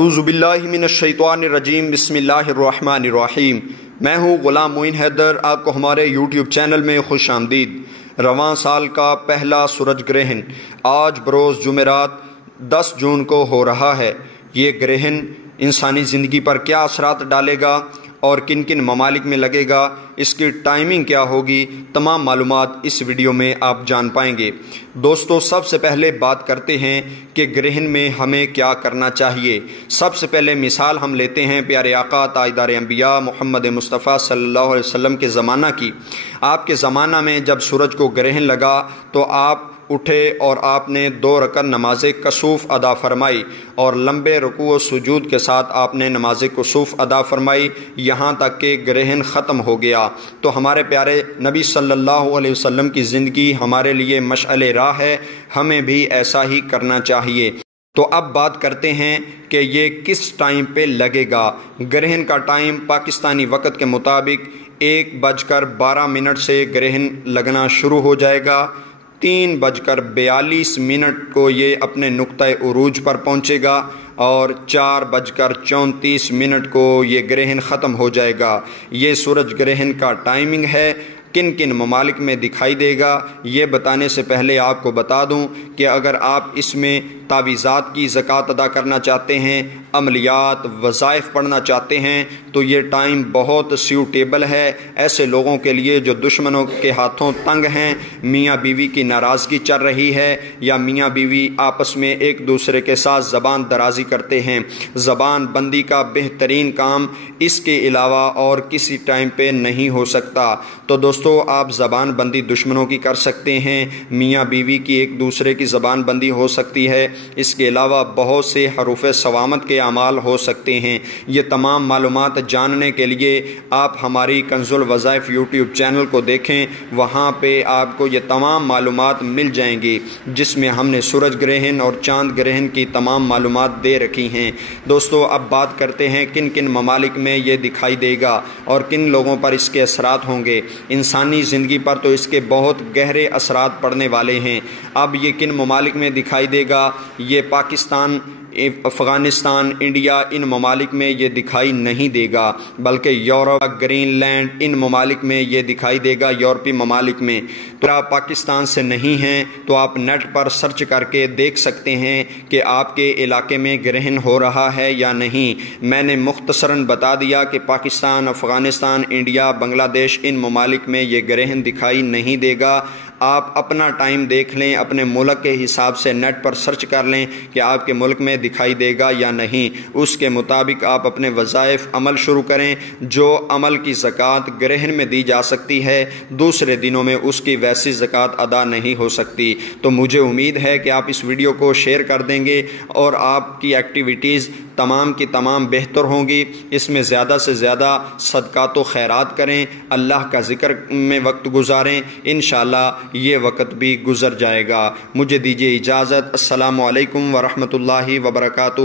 اعوذ باللہ من الشیطان الرجیم، بسم اللہ الرحمن الرحیم۔ میں ہوں غلام معین حیدر، آپ کو ہمارے یوٹیوب چینل میں خوش آمدید۔ رواں سال کا پہلا سورج گرہن آج بروز جمعرات 10 جون کو ہو رہا ہے۔ یہ گرہن انسانی زندگی پر کیا اثرات ڈالے گا اور کن کن ممالک میں لگے گا، اس کی ٹائمنگ کیا ہوگی، تمام معلومات اس ویڈیو میں آپ جان پائیں گے۔ دوستو، سب سے پہلے بات کرتے ہیں کہ گرہن میں ہمیں کیا کرنا چاہیے۔ سب سے پہلے مثال ہم لیتے ہیں پیارے آقا تاجدار انبیاء محمد مصطفیٰ صلی اللہ علیہ وسلم کے زمانہ کی۔ آپ کے زمانہ میں جب سورج کو گرہن لگا تو آپ اٹھے اور آپ نے 2 رکعت نماز کسوف ادا فرمائی اور لمبے رکوع و سجود کے ساتھ آپ نے نماز کسوف ادا فرمائی، یہاں تک کہ گرہن ختم ہو گیا۔ تو ہمارے پیارے نبی صلی اللہ علیہ وسلم کی زندگی ہمارے لیے مشعل راہ ہے، ہمیں بھی ایسا ہی کرنا چاہیے۔ تو اب بات کرتے ہیں کہ یہ کس ٹائم پہ لگے گا۔ گرہن کا ٹائم پاکستانی وقت کے مطابق 1:12 سے گرہن لگنا شروع ہو جائے گا۔ 3:42 کو یہ اپنے نقطۂ عروج پر پہنچے گا اور 4:34 کو یہ گرہن ختم ہو جائے گا۔ یہ سورج گرہن کا ٹائمنگ ہے۔ کن کن ممالک میں دکھائی دے گا یہ بتانے سے پہلے آپ کو بتا دوں کہ اگر آپ اس میں تعویذات کی زکوٰۃ ادا کرنا چاہتے ہیں، عملیات، وظائف پڑھنا چاہتے ہیں تو یہ ٹائم بہت سیوٹیبل ہے ایسے لوگوں کے لیے جو دشمنوں کے ہاتھوں تنگ ہیں، میاں بیوی کی ناراضگی چل رہی ہے یا میاں بیوی آپس میں ایک دوسرے کے ساتھ زبان درازی کرتے ہیں۔ زبان بندی کا بہترین کام اس کے علاوہ اور کسی ٹائم پہ نہیں ہو سکتا۔ تو دوستو، آپ زبان بندی دشمنوں کی کر سکتے ہیں، میاں بیوی کی ایک دوسرے کی زبان بندی ہو سکتی ہے، اس کے علاوہ بہت سے حروف صوامت کے اعمال ہو سکتے ہیں۔ یہ تمام معلومات جاننے کے لیے آپ ہماری کنز الوظائف یوٹیوب چینل کو دیکھیں، وہاں پہ آپ کو یہ تمام معلومات مل جائیں گی جس میں ہم نے سورج گرہن اور چاند گرہن کی تمام معلومات دے رکھی ہیں۔ دوستو، اب بات کرتے ہیں کن کن ممالک میں یہ دکھائی دے گا اور کن لوگوں پر اس کے اثرات ہوں گے۔ انسانی زندگی پر تو اس کے بہت گہرے اثرات پڑنے والے ہیں۔ اب یہ کن ممالک میں دکھائی دے گا، یہ پاکستان، افغانستان، انڈیا، ان ممالک میں یہ دکھائی نہیں دے گا، بلکہ یورپ، گرین لینڈ، ان ممالک میں یہ دکھائی دے گا، یورپی ممالک میں۔ تو آپ پاکستان سے نہیں ہیں تو آپ نیٹ پر سرچ کر کے دیکھ سکتے ہیں کہ آپ کے علاقے میں گرہن ہو رہا ہے یا نہیں۔ میں نے مختصراً بتا دیا کہ پاکستان، افغانستان، انڈیا، بنگلہ دیش، ان ممالک میں یہ گرہن دکھائی نہیں دے گا۔ آپ اپنا ٹائم دیکھ لیں، اپنے ملک کے حساب سے نیٹ پر سرچ کر لیں کہ آپ کے ملک میں دکھائی دے گا یا نہیں۔ اس کے مطابق آپ اپنے وظائف عمل شروع کریں۔ جو عمل کی زکوٰۃ گرہن میں دی جا سکتی ہے، دوسرے دنوں میں اس کی ویسی زکوٰۃ ادا نہیں ہو سکتی۔ تو مجھے امید ہے کہ آپ اس ویڈیو کو شیئر کر دیں گے اور آپ کی ایکٹیویٹیز تمام کی تمام بہتر ہوں گی۔ اس میں زیادہ سے زیادہ صدقات و خیرات کریں، اللہ کا ذکر میں وقت گزاریں، انشاءاللہ یہ وقت بھی گزر جائے گا۔ مجھے دیجیے اجازت۔ السلام علیکم ورحمۃ اللہ وبرکاتہ۔